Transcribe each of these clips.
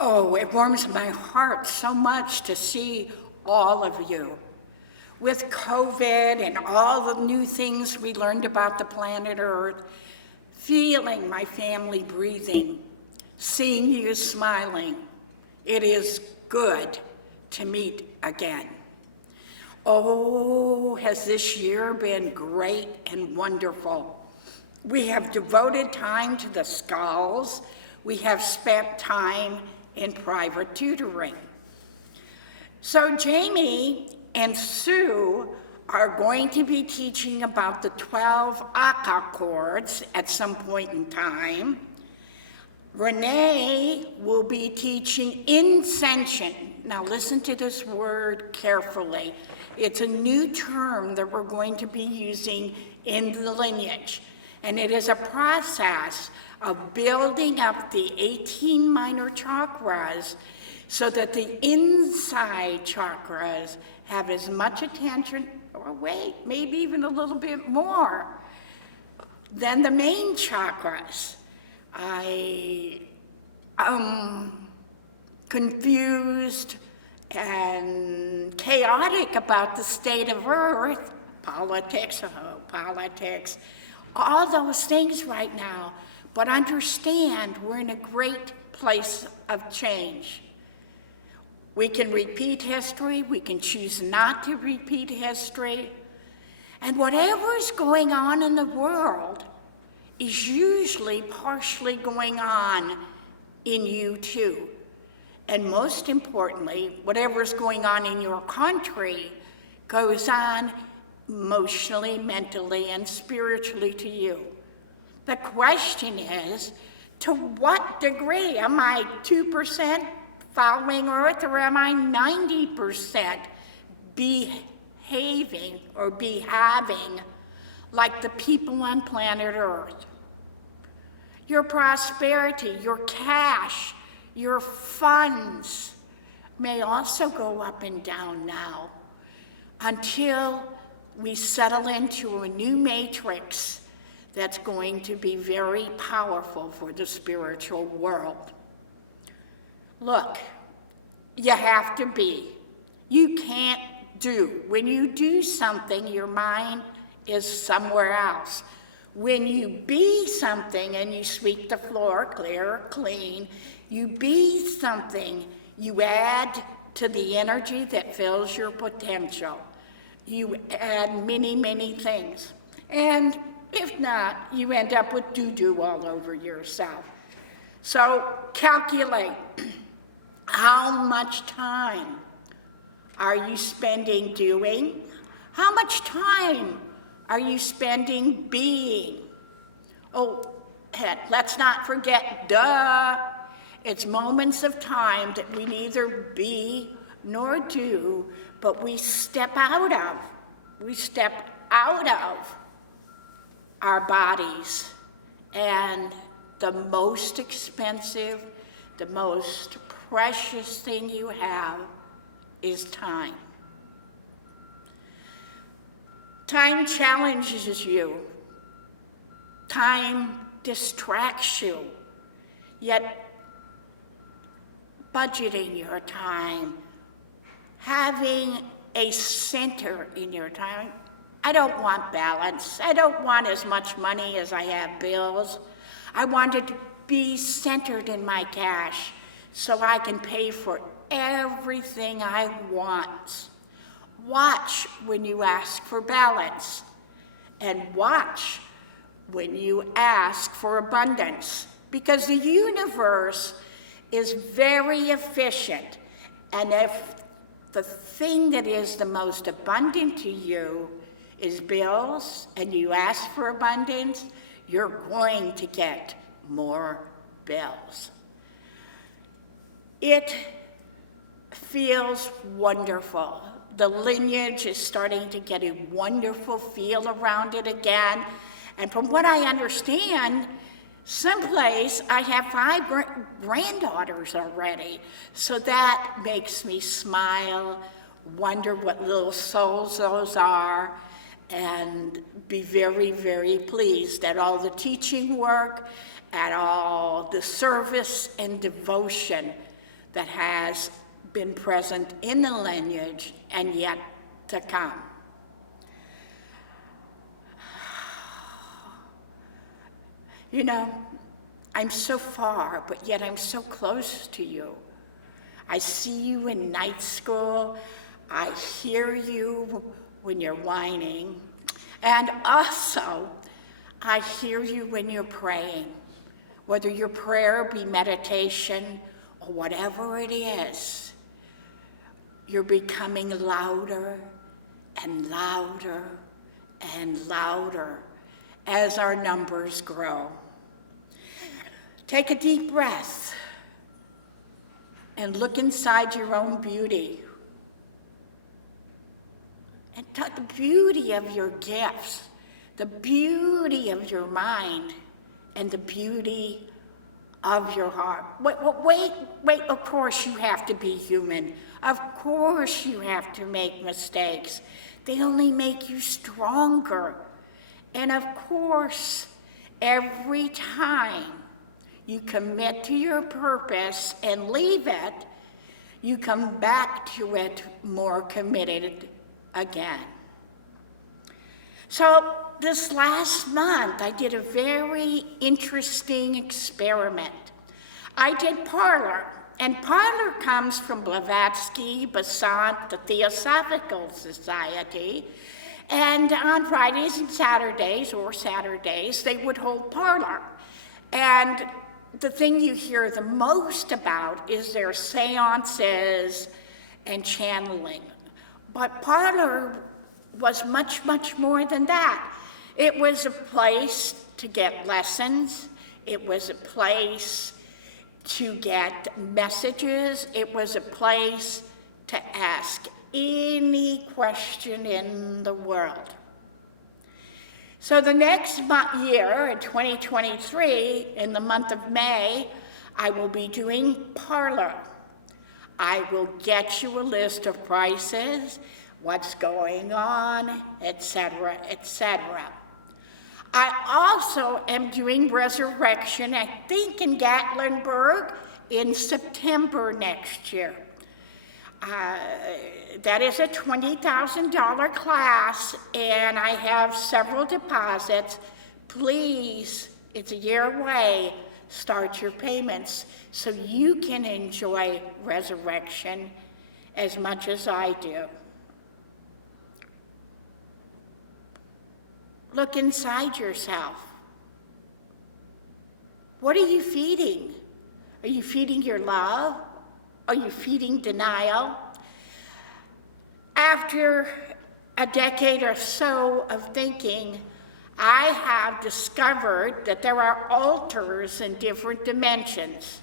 Oh, it warms my heart so much to see all of you. With COVID and all the new things we learned about the planet Earth, feeling my family breathing, seeing you smiling, it is good to meet again. Oh, has this year been great and wonderful. We have devoted time to the skulls. We have spent time in private tutoring. So Jamie and Sue are going to be teaching about the 12 Aka chords at some point in time. Renee will be teaching Inscension. Now listen to this word carefully. It's a new term that we're going to be using in the lineage. And it is a process of building up the 18 minor chakras so that the inside chakras have as much attention, or wait, maybe even a little bit more, than the main chakras. I am confused and chaotic about the state of Earth, politics, all those things right now, but understand we're in a great place of change. We can repeat history, we can choose not to repeat history, and whatever's going on in the world is usually partially going on in you too. And most importantly, whatever's going on in your country goes on emotionally, mentally, and spiritually to you. The question is, to what degree? Am I 2% following Earth, or am I 90% behaving or behaving like the people on planet Earth? Your prosperity, your cash, your funds may also go up and down now until we settle into a new matrix that's going to be very powerful for the spiritual world. Look, you have to be. You can't do. When you do something, your mind is somewhere else. When you be something and you sweep the floor clear or clean, you be something, you add to the energy that fills your potential. You add many, many things. And if not, you end up with doo-doo all over yourself. So calculate how much time are you spending doing? How much time are you spending being? Oh, heck, let's not forget, it's moments of time that we neither be nor do, but we step out of. We step out of our bodies. And the most expensive, the most precious thing you have is time. Time challenges you. Time distracts you. Yet budgeting your time, having a center in your time. I don't want balance. I don't want as much money as I have bills. I want it to be centered in my cash so I can pay for everything I want. Watch when you ask for balance, and watch when you ask for abundance, because the universe is very efficient, and if the thing that is the most abundant to you is bills, and you ask for abundance, you're going to get more bills. It feels wonderful. The lineage is starting to get a wonderful feel around it again. And from what I understand, someplace I have 5 granddaughters already. So that makes me smile, wonder what little souls those are, and be very, very pleased at all the teaching work, at all the service and devotion that has been present in the lineage and yet to come. You know, I'm so far, but yet I'm so close to you. I see you in night school. I hear you when you're whining. And also, I hear you when you're praying. Whether your prayer be meditation or whatever it is, you're becoming louder and louder and louder as our numbers grow. Take a deep breath and look inside your own beauty. And the beauty of your gifts, the beauty of your mind, and the beauty of your heart. Wait, of course you have to be human. Of course you have to make mistakes. They only make you stronger. And of course, every time you commit to your purpose and leave it, you come back to it more committed again. So this last month, I did a very interesting experiment. I did Parlor, and Parlor comes from Blavatsky, Besant, the Theosophical Society, and on Fridays and Saturdays, they would hold Parlor. And the thing you hear the most about is their seances and channeling. But Parlor was much, much more than that. It was a place to get lessons. It was a place to get messages. It was a place to ask any question in the world. So the next year, in 2023, in the month of May, I will be doing Parlor. I will get you a list of prices, what's going on, etc., etc. I also am doing Resurrection, I think in Gatlinburg, in September next year. That is a $20,000 class, and I have several deposits. Please, it's a year away, start your payments so you can enjoy Resurrection as much as I do. Look inside yourself. What are you feeding? Are you feeding your love? Are you feeding denial? After a decade or so of thinking, I have discovered that there are altars in different dimensions.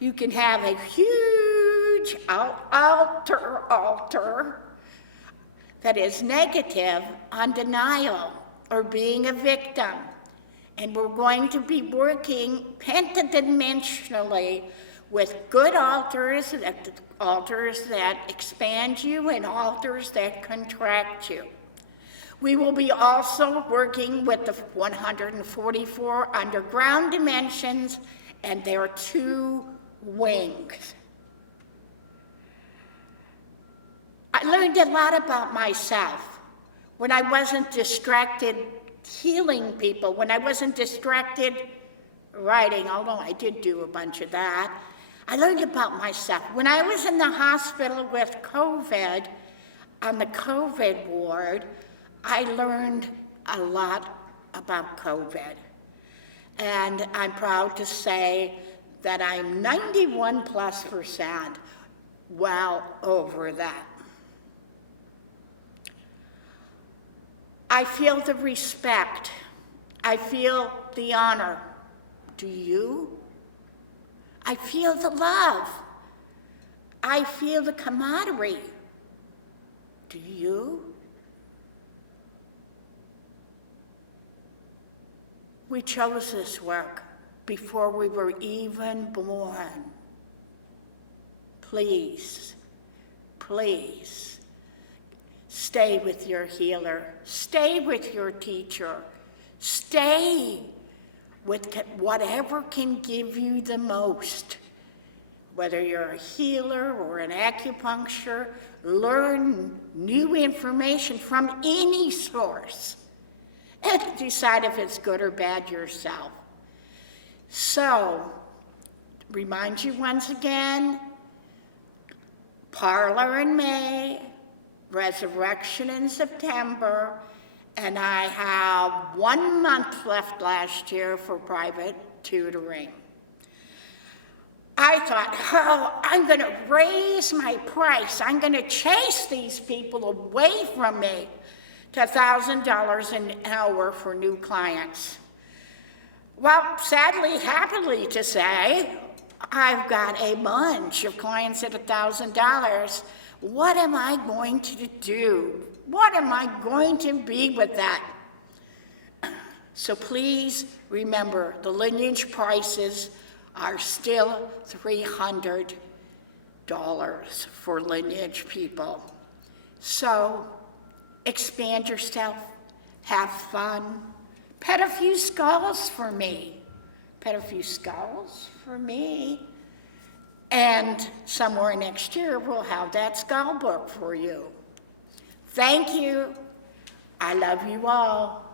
You can have a huge altar that is negative on denial or being a victim. And we're going to be working pentadimensionally with good altars that expand you and altars that contract you. We will be also working with the 144 underground dimensions and their 2 wings. I learned a lot about myself when I wasn't distracted healing people, when I wasn't distracted writing, although I did do a bunch of that. I learned about myself. When I was in the hospital with COVID, on the COVID ward, I learned a lot about COVID. And I'm proud to say that I'm 91+% well over that. I feel the respect. I feel the honor. Do you? I feel the love. I feel the camaraderie. Do you? We chose this work before we were even born. Please, please, stay with your healer. Stay with your teacher. Stay with whatever can give you the most. Whether you're a healer or an acupuncture, learn new information from any source and decide if it's good or bad yourself. So, remind you once again, Parlor in May, Resurrection in September, and I have 1 month left last year for private tutoring. I thought, oh, I'm going to raise my price. I'm going to chase these people away from me to $1,000 an hour for new clients. Well, sadly, happily to say, I've got a bunch of clients at $1,000. What am I going to do? What am I going to be with that? So please remember, the lineage prices are still $300 for lineage people. So expand yourself, have fun, pet a few skulls for me. Pet a few skulls for me. And somewhere next year, we'll have that skull book for you. Thank you. I love you all.